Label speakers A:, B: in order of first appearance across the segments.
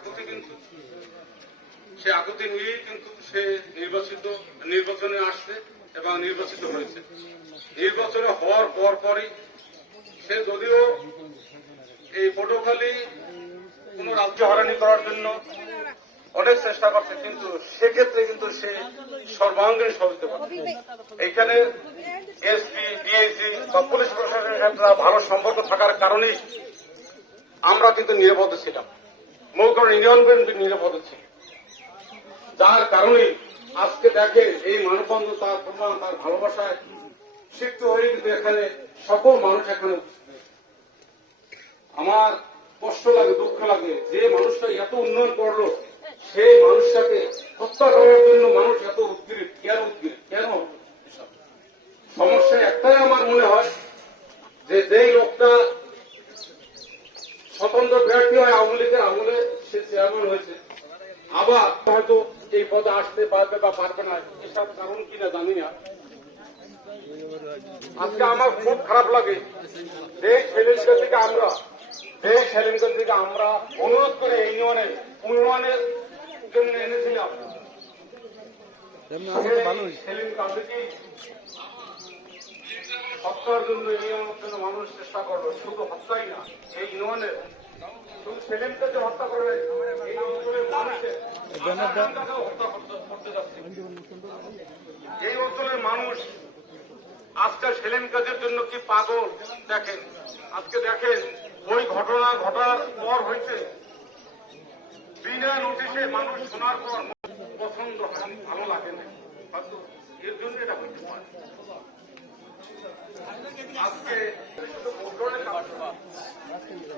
A: আকুতি কিন্তু, সে আকুতি নিয়েই কিন্তু সে নির্বাচিত, নির্বাচনে আসছে এবং নির্বাচিত হয়েছে। নির্বাচনে হওয়ার পর পরই সে যদিও এই পটুখালী কোন রাজ্য হরানি করার জন্য অনেক চেষ্টা করছে, কিন্তু সেক্ষেত্রে কিন্তু সে সর্বাঙ্গীন সহযোগিতা করছে। এইখানে এসপি ডিএসি বা পুলিশ প্রশাসনের সাথে ভালো সম্পর্ক থাকার কারণেই আমরা কিন্তু নিরাপদ ছিলাম। মৌকর ইউনিয়ন বিএনপি নিরাপদ ছিল যার কারণে আজকে দেখে এই মানববন্ধন তার সম্মান তার ভালোবাসায় সিক্ত হয়ে কিন্তু এখানে সকল মানুষ এখানে আমার কষ্ট লাগে, দুঃখ লাগে যে মানুষটা এত উন্নয়ন করল সেই মানুষটাকে হত্যা করার জন্য মানুষ এত উদ্গ্রীব। কেন উদ্গ্রীব? কেন? সমস্যা একটাই আমার মনে হয় যে যেই লোকটা প্রার্থী আওয়ামী লীগের আমলে সে চেয়ারম্যান হয়েছে। আবার হয়তো এই পদে আসতে পারবে বা পারবে না এসব কারণ কিনা জানি না। আজকে আমার খুব খারাপ লাগে। থেকে আমরা থেকে আমরা অনুরোধ করে এই ইউনিয়নের উন্নয়নের জন্য এনেছিলাম। সেলিম হত্যার জন্য ইউনিয়নের জন্য মানুষ চেষ্টা করল শুধু হত্যাই না এই ইউনিয়নের এই অঞ্চলের মানুষ আজকে সেলিম কাজের জন্য কি পাগল? দেখেন, আজকে দেখেন, ওই ঘটনা ঘটার পর হইতে বিনা নোটিশে মানুষ শোনার পর পছন্দ ভালো লাগে না। এর জন্য এটা পারে আজকে শুধু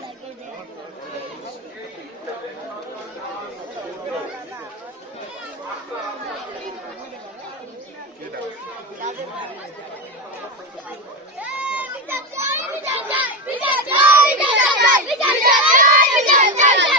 A: ভোটরের কাজ না। এই আন্দোলনের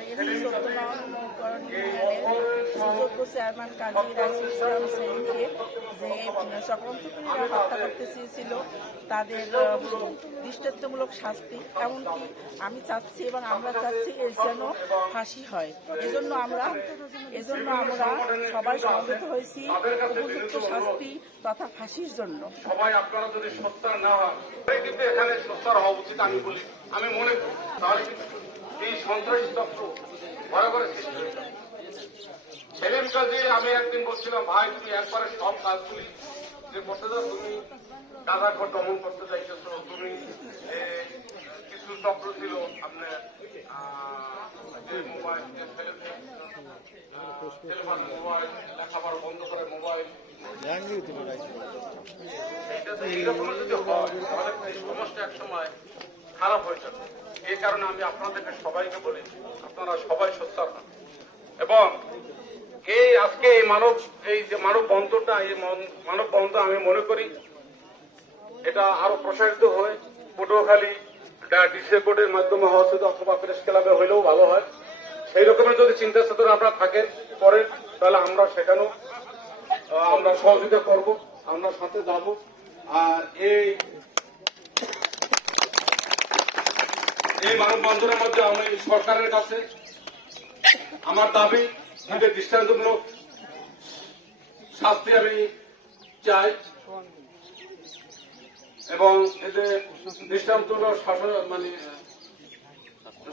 B: আজ দাঁড়িয়েছি নৌকরণ চেয়ারম্যান কাজী রাজিব ইসলাম সেলিমকে যে চক্রান্তকারীরা হত্যা করতে চেয়েছিল, তাদের দৃষ্টান্তমূলক শাস্তি। এমনকি আমি চাচ্ছি এবং আমরা চাচ্ছি এর যেন ফাঁসি হয়। এজন্য আমরা এজন্য আমরা সবাই সমবেত হয়েছি উপযুক্ত শাস্তি তথা ফাঁসির জন্য।
A: সবাই আপনারা যদি সত্যার না হয় এখানে সত্যার হওয়া উচিত আমি বলি। আমি মনে করি, তাহলে এই সন্ত্রাসী ঘরে ঘরে সৃষ্টি সেলিম কাজে আমি একদিন বলছিলাম ভাই তুমি একবারে সব কাজগুলি যে করতে দাও তুমি কাজাখর দমন করতে চাইতেছ তুমি কিছু চক্র ছিল আপনার মোবাইল মোবাইল লেখাপড়া বন্ধ করে মোবাইল। এইটা তো এইরকম যদি হয় তাহলে এই এক সময় খারাপ হয়ে যাবে। এই কারণে আমি আপনাদেরকে সবাইকে বলি আপনারা সবাই সোচ্চার হন। এবং এই আজকে এই মানব, এই যে মানব বন্ধটা এই মন- মানব বন্ধ আমি মনে করি, এটা আরও প্রসারিত হয়ে। পটুয়াখালী ডিসে কোর্টের মাধ্যমে হওয়া শুধু অথবা প্রেস ক্লাবে হইলেও ভালো হয়। সেই রকমের যদি চিন্তা চেতনা আপনারা থাকেন, করেন, তাহলে আমরা সেখানেও আমরা সহযোগিতা করব, আমরা সাথে যাব। আর এই এই মানব মানববন্ধনের মধ্যে আমি সরকারের কাছে আমার দাবি এদের দৃষ্টান্তমূলক শাস্তি আমি চাই এবং এতে দৃষ্টান্তমূলক শাসন মানে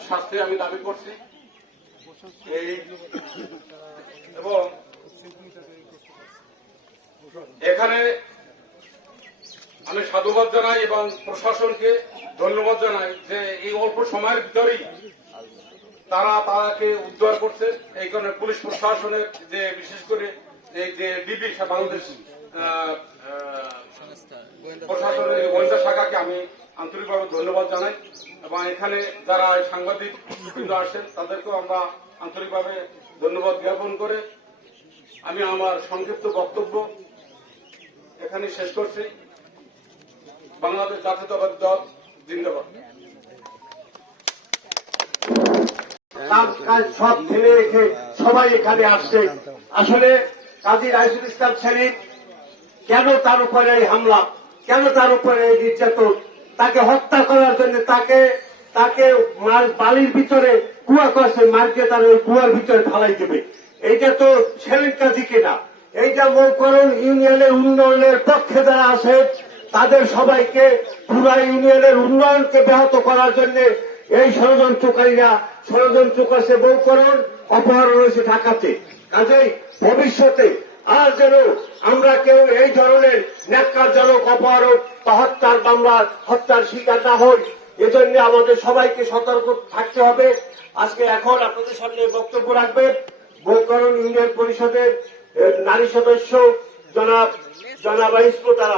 A: শাস্তি আমি দাবি করছি। এই এবং এখানে আমি সাধুবাদ জানাই এবং প্রশাসনকে ধন্যবাদ জানাই যে এই অল্প সময়ের ভিতরেই তারা তাকে উদ্ধার করছে। এই কারণে পুলিশ প্রশাসনের যে বিশেষ করে এই যে ডিবি বাংলাদেশ প্রশাসনের গোয়েন্দা শাখাকে আমি আন্তরিকভাবে ধন্যবাদ জানাই এবং এখানে যারা সাংবাদিক বৃন্দ আসেন, তাদেরকেও আমরা আন্তরিকভাবে ধন্যবাদ জ্ঞাপন করে আমি আমার সংক্ষিপ্ত বক্তব্য এখানে শেষ করছি। বাংলাদেশ জাতীয়তাবাদী দল জিন্দাবাদ
C: সব ফেলে রেখে সবাই এখানে আসছে। আসলে কাজী রাইসুল ইসলাম শরীফ কেন তার উপরে এই হামলা, কেন তার উপরে এই নির্যাতন? তাকে হত্যা করার জন্য তাকে তাকে বালির ভিতরে কুয়া করছে মার্কে তার কুয়ার ভিতরে ঢালাই দেবে। এইটা তো সেলিম কাজী কিনা? এইটা মৌকরণ ইউনিয়নের উন্নয়নের পক্ষে যারা আছে তাদের সবাইকে পুরা ইউনিয়নের উন্নয়নকে ব্যাহত করার জন্য এই ষড়যন্ত্রকারীরা ষড়যন্ত্র করছে মৌকরণ অপহরণ হয়েছে ঢাকাতে। কাজেই ভবিষ্যতে আর যেন আমরা কেউ এই ধরনের ন্যাক্কারজনক অপহরণ বা হত্যার মামলা, হত্যার শিকার না হই। এজন্য আমাদের সবাইকে সতর্ক থাকতে হবে। আজকে এখন আপনাদের সামনে বক্তব্য রাখবেন। মৌকরণ ইউনিয়ন পরিষদের নারী সদস্য জনাব জনাবা ইসমতারা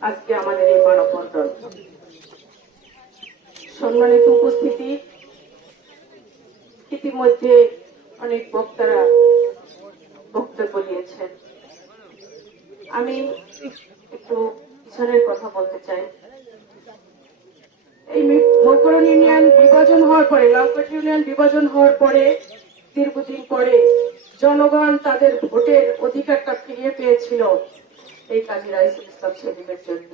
D: আজকে আমাদের এই মানববন্ধন। সম্মানিত উপস্থিতি, ইতিমধ্যে অনেক বক্তারা বক্তব্য দিয়েছেন। আমি একটু পিছনের কথা বলতে চাই। এই মকরণ ইউনিয়ন বিভাজন হওয়ার পরে লঙ্কট ইউনিয়ন বিভাজন হওয়ার পরে, দীর্ঘদিন পরে জনগণ তাদের ভোটের অধিকারটা ফিরিয়ে পেয়েছিল। এই কাজী রাইসুল ইসলাম সেলিমের জন্য।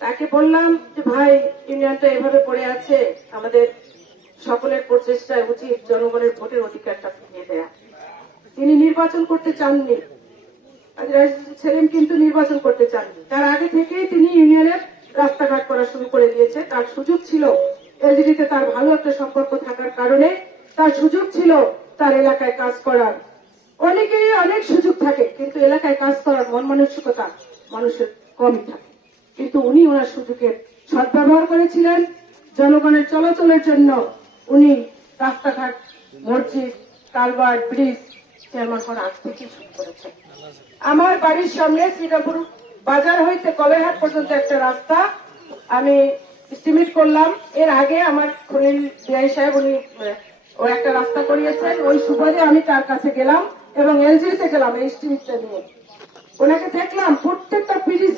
D: তাকে বললাম যে, ভাই ইউনিয়নটা এভাবে পড়ে আছে, আমাদের সকলের প্রচেষ্টায় উচিত জনগণের ভোটের অধিকারটা ফিরিয়ে দেয়া। তিনি নির্বাচন করতে চাননি। সেলিম কিন্তু নির্বাচন করতে চাননি। তার আগে থেকেই তিনি ইউনিয়নের রাস্তাঘাট করা শুরু করে দিয়েছে। তার সুযোগ ছিল এলজিডিতে তার ভালো একটা সম্পর্ক থাকার কারণে। তার সুযোগ ছিল তার এলাকায় কাজ করার। অনেকেরই অনেক সুযোগ থাকে, কিন্তু এলাকায় কাজ করার মন মানসিকতা মানুষের কমই থাকে। কিন্তু উনি ওনার সুযোগের সদ্ব্যবহার করেছিলেন, জনগণের চলাচলের জন্য। উনি রাস্তাঘাট, মসজিদ, কালভার্ট, ব্রিজ চেয়ারম্যান করা আজ থেকে শুরু করেছেন। আমার বাড়ির সামনে শ্রীরামপুর বাজার হইতে কলেরহাট পর্যন্ত একটা রাস্তা আমি এস্টিমেট করলাম। এর আগে আমার খনিল বিআই সাহেব উনি ও একটা রাস্তা করিয়েছেন। ওই সুবাদে আমি তার কাছে গেলাম। এবং এলজিতে গেলাম এই এস্টিমেটটা নিয়ে। ওনাকে দেখলাম, প্রত্যেকটা পিডি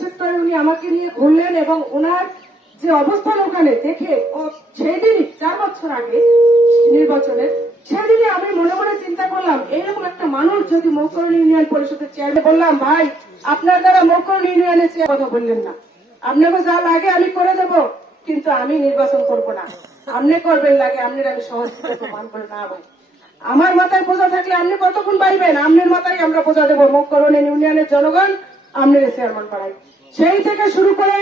D: সেক্টরে উনি আমাকে নিয়ে ঘুরলেন এবং ওনার যে অবস্থান ওখানে দেখে, ও সেদিনই, চার বছর আগে নির্বাচনের, সেদিনই আমি মনে মনে চিন্তা করলাম এইরকম একটা মানুষ যদি মৌকরণ ইউনিয়ন পরিষদের চেয়ারম্যান বললাম, ভাই, আপনার দ্বারা মৌকরণ ইউনিয়নের চেয়ার কথা বললেন না। আপনাকে যা লাগে আমি করে দেব, কিন্তু আমি নির্বাচন করব না। আপনি করবেন লাগে, আপনার আমি সহজ প্রমাণ করে না ভাই। আমার মাথায় বোঝা থাকলে আপনি কতক্ষণ পাইবেন? আপনার মাথায় আমরা বোঝা দেবো। মকরণের ইউনিয়নের জনগণ আপনার চেয়ারম্যান করাই সেই থেকে শুরু করে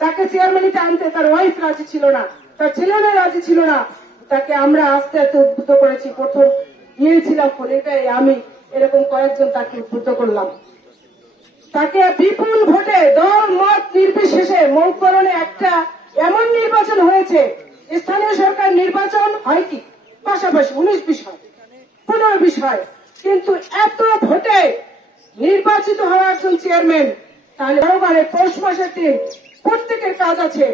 D: তাকে চেয়ারম্যানিতে আনতে তার ওয়াইফ রাজি ছিল না, তার ছেলেমেয়ে রাজি ছিল না। তাকে আমরা আস্তে আস্তে উদ্বুদ্ধ করেছি। প্রথম গিয়েছিলাম ফোনেটাই আমি এরকম কয়েকজন তাকে উদ্বুদ্ধ করলাম। তাকে বিপুল ভোটে দল, মত নির্বিশেষে মৌকরণে একটা এমন নির্বাচন হয়েছে, স্থানীয় সরকার নির্বাচন হয় কি? পাশাপাশি উনিশ বিষয় পনেরো বিষয়, কিন্তু এত ভোটে নির্বাচিত হওয়া একজন চেয়ারম্যান, তাহলে জনগণের পৌষ মাসের দিন প্রত্যেকের কাজ আছে।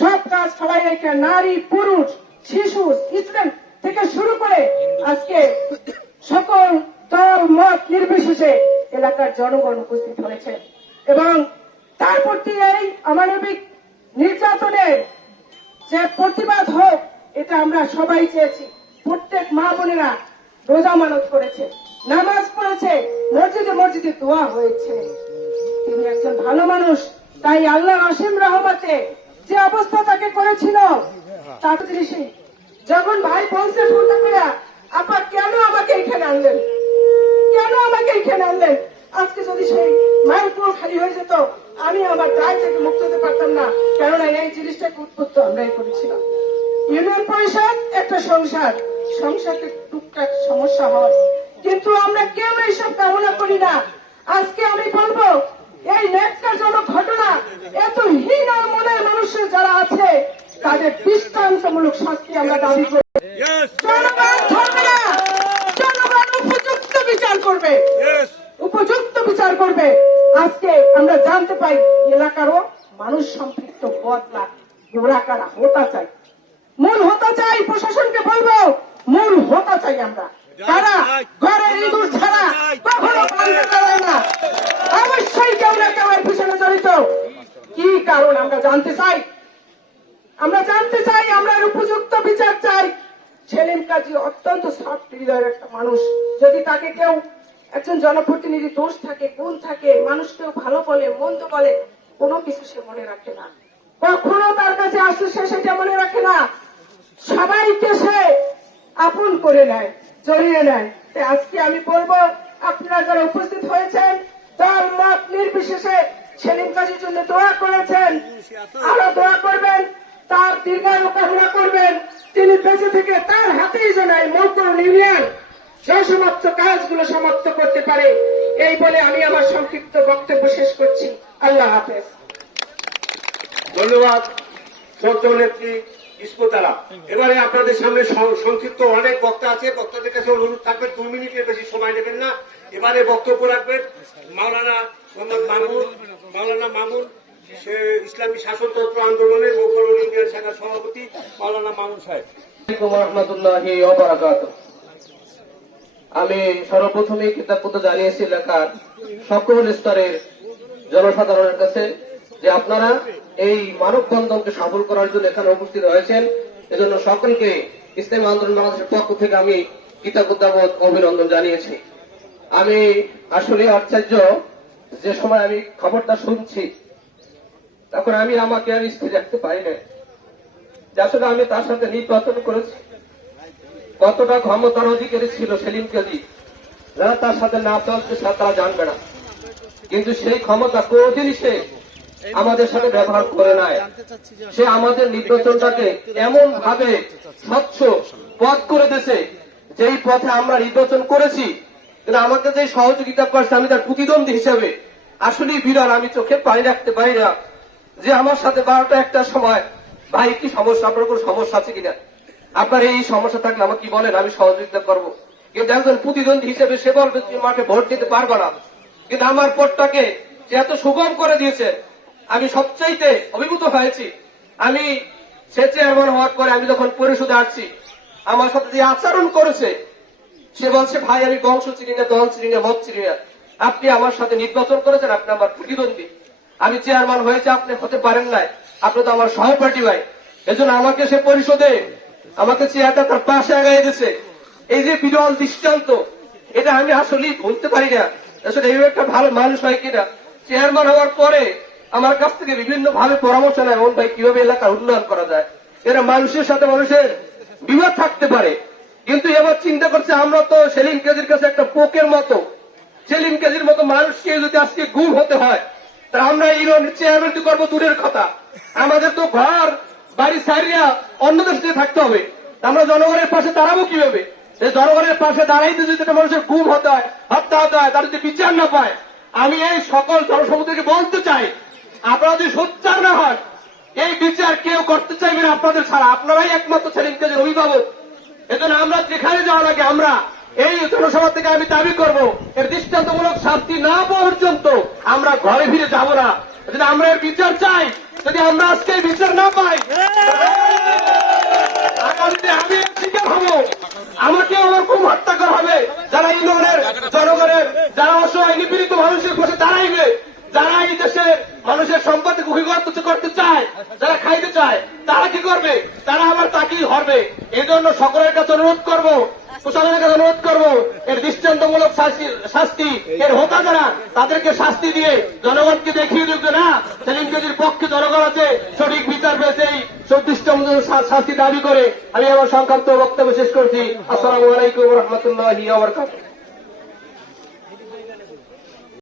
D: সব কাজ সবাই রেখে নারী, পুরুষ, শিশু স্টুডেন্ট থেকে শুরু করে আজকে সকল দল, মত নির্বিশেষে এলাকার জনগণ উপস্থিত হয়েছে। এবং তার প্রতি এই অমানবিক নির্যাতনের যে প্রতিবাদ হোক, এটা আমরা সবাই চেয়েছি। প্রত্যেক মা বোনেরা রোজা মানত করেছে, নামাজ পড়েছে, মসজিদে মসজিদে দোয়া হয়েছে। তিনি একজন ভালো মানুষ, তাই আল্লাহ অসীম রহমতে যে অবস্থা তাকে করেছিল, তার যখন ভাই বলছে আপা কেন আমাকে এখানে আনলেন? কেন আমাকে এখানে আনলেন? আজকে যদি সেই মায়ের পুরো খালি হয়ে যেত, আমি আমার দায় থেকে মুক্ত হতে পারতাম না। কেননা এই জিনিসটাকে উৎপত্তি আমরাই করেছিলাম। ইউনিয়ন পরিষদ, একটা সংসার। সংসারে টুকটাক সমস্যা হয়। কিন্তু আমরা কেউ এইসব কামনা করি না? আজকে আমি বলব এই ন্যাক্কারজনক ঘটনা এত হীন মনের মানুষের যারা আছে তাদের দৃষ্টান্তমূলক শাস্তি আমরা দাবি করি। জনগণ ধরবে না জনগণ উপযুক্ত বিচার করবে। উপযুক্ত বিচার করবে। আজকে আমরা জানতে পাই এলাকারও মানুষ সম্পৃক্ত বদলা গোড়া কারা হতা চাই মূল হতা চাই প্রশাসনকে বলব মূল হতা চাই আমরা। তারা ঘরের ইঁদুর ছাড়া কখনো পালতে পারে না। অবশ্যই কেউ না কেউ এর পিছনে জড়িত। কি কারণ আমরা জানতে চাই? আমরা জানতে চাই, আমরা উপযুক্ত বিচার চাই। সেলিম কাজী অত্যন্ত সফট হৃদয়ের একটা মানুষ। যদি তাকে কেউ একজন জনপ্রতিনিধি দোষ থাকে গুণ থাকে, মানুষকেও ভালো বলে, মন্দ বলে, কোনো কিছু সে মনে রাখে না। কখনো তার কাছে আসলে সে সেটা মনে রাখে না। সবাইকে সে আপন করে নেয়, জড়িয়ে নেয়। তাই আজকে আমি বলব, আপনারা যারা উপস্থিত হয়েছেন দল মত নির্বিশেষে সেলিম কাজীর জন্য দোয়া করেছেন। আরও দোয়া করবেন, তার দীর্ঘায়ু কামনা করবেন। তিনি বেঁচে থেকে তার হাতেই এই মৌকরণ ইউনিয়ন সমাপ্ত কাজগুলো সমাপ্ত করতে পারে। এই বলে আমি আমার সংক্ষিপ্ত বক্তব্য শেষ করছি। আল্লাহ হাফেজ।
C: ধন্যবাদ শ্রদ্ধ নেত্রী ইস্পতারা এবারে আপনাদের সামনে সংক্ষিপ্ত অনেক বক্তা আছে। বক্তাদের কাছে অনুরোধ থাকবে, দু মিনিটের বেশি সময় নেবেন না। এবারে বক্তব্য রাখবেন মাওলানা মোহাম্মদ মামুন, মাওলানা মামুন ইসলামী শাসনতন্ত্র আন্দোলনের মৌকরণ ইন্ডিয়ান শাখার সভাপতি মাওলানা মামুন সাহেব।
E: আমি সর্বপ্রথমে কৃতজ্ঞতা জানিয়েছি এলাকার সকল স্তরের জনসাধারণের কাছে যে আপনারা এই মানববন্ধনকে সফল করার জন্য এখানে উপস্থিত হয়েছেন এজন্য সকলকে ইসলামী আন্দোলন বাংলাদেশের পক্ষ থেকে আমি কৃতজ্ঞতাবোধ অভিনন্দন জানিয়েছি। আমি আসলে আশ্চর্য যে সময় আমি খবরটা শুনছি, তখন আমি আমাকে আর স্থির রাখতে পারি না যে আসলে আমি তার সাথে নির্বাচন করেছি। কতটা ক্ষমতার অধিকারী ছিল সেলিম কাজী। যারা তার সাথে না চলছে তারা জানবে না। কিন্তু সেই ক্ষমতা কোনদিনই সে আমাদের সাথে ব্যবহার করে নাই। সে আমাদের নির্বাচনটাকে এমন ভাবে স্বচ্ছ পথ করে দিয়েছে যেই পথে আমরা নির্বাচন করেছি। কিন্তু আমাকে যে সহযোগিতা করছে আমি তার প্রতিদ্বন্দ্বী হিসেবে আসলেই বিরল। আমি চোখে পানি রাখতে পারি না যে আমার সাথে বারোটা একটা সময়। ভাই কি সমস্যা? আপনার কোনো সমস্যা আছে কিনা? আপনার এই সমস্যা থাকলে আমাকে কি বলেন? আমি সহযোগিতা করব। কিন্তু একজন প্রতিদ্বন্দ্বী হিসেবে সে বলবে তুমি মাঠে ভোট দিতে পারবে না। কিন্তু আমার সে এত সুগম করে দিয়েছে আমি সবচাইতে অভিভূত হয়েছি। আমি সে চেয়ারম্যান হওয়ার পরে আমি যখন পরিষদে আসছি, আমার সাথে যে আচরণ করেছে, সে বলছে, ভাই, আমি বংশ চিনি না, দল চিনি না, মত চিনি না। আপনি আমার সাথে নির্বাচন করেছেন, আপনি আমার প্রতিদ্বন্দ্বী। আমি চেয়ারম্যান হয়েছে, আপনি হতে পারেন নাই। আপনি তো আমার সহপাঠী ভাই। এজন্য আমাকে সে পরিষদে আমাকে চেয়ারটা তার পাশে আগাই দিয়েছে। এই যে বিরল দৃষ্টান্ত, এটা আমি আসলেই ভুলতে পারি না। আসলে এই একটা ভালো মানুষ হয় কিনা? চেয়ারম্যান হওয়ার পরে আমার কাছ থেকে বিভিন্ন ভাবে পরামর্শ নেয় এমন ভাই, কীভাবে এলাকার উন্নয়ন করা যায়? এরা মানুষের সাথে মানুষের বিবাদ থাকতে পারে। কিন্তু এবার চিন্তা করছে, আমরা তো সেলিম কেজির কাছে একটা পোকের মতো, সেলিম কেজির মতো মানুষকে যদি আজকে গুম হতে হয়, তা আমরা এই চেয়ারম্যান করব দূরের কথা। আমাদের তো ঘর, বাড়ি সারিয়া অন্যদের সাথে থাকতে হবে। আমরা জনগণের পাশে দাঁড়াবো কীভাবে? এই জনগণের পাশে দাঁড়াইতে যদি একটা মানুষের গুম হতে হয়, হত্যা হতে হয়, তার যদি বিচার না পায়, আমি এই সকল জনসমুদ্রকে বলতে চাই আপনারা যদি সোচ্চার না হন, এই বিচার কেউ করতে চাইবেন আপনাদের ছাড়া। আপনারাই একমাত্র সেলিম কেজির অভিভাবক। এজন্য আমরা যেখানে যাওয়া লাগে আমরা এই জনসভা থেকে আমি দাবি করব, এর দৃষ্টান্তমূলক শাস্তি না পর্যন্ত আমরা ঘরে ফিরে যাব না। যদি আমরা এর বিচার চাই, যদি আমরা আজকে বিচার না পাই, আগামীতে আমি শিকার হব। আমাকে আমার খুব হত্যা করা হবে। যারা ইউনিয়নের জনগণের, যারা অসহায়, নিপীড়িত মানুষের পাশে দাঁড়াইবে যারা এই দেশের মানুষের সম্পত্তি কুকিগত করতে চায়, যারা খাইতে চায়, তারা কি করবে? তারা আবার তাকেই হরবে। এই জন্য সকলের কাছে অনুরোধ করব, প্রশাসনের কাছে অনুরোধ করব, এর দৃষ্টান্তমূলক শাস্তি- এর হোতা যারা, তাদেরকে শাস্তি দিয়ে জনগণকে দেখিয়ে দেবে না। সেলিম কেজির পক্ষে জনগণ আছে, সঠিক বিচার পেয়েছে এই শা- শাস্তি দাবি করে আমি আমার সংক্ষিপ্ত বক্তব্য শেষ করছি। আসসালামু আলাইকুম রহমতুল্লাহ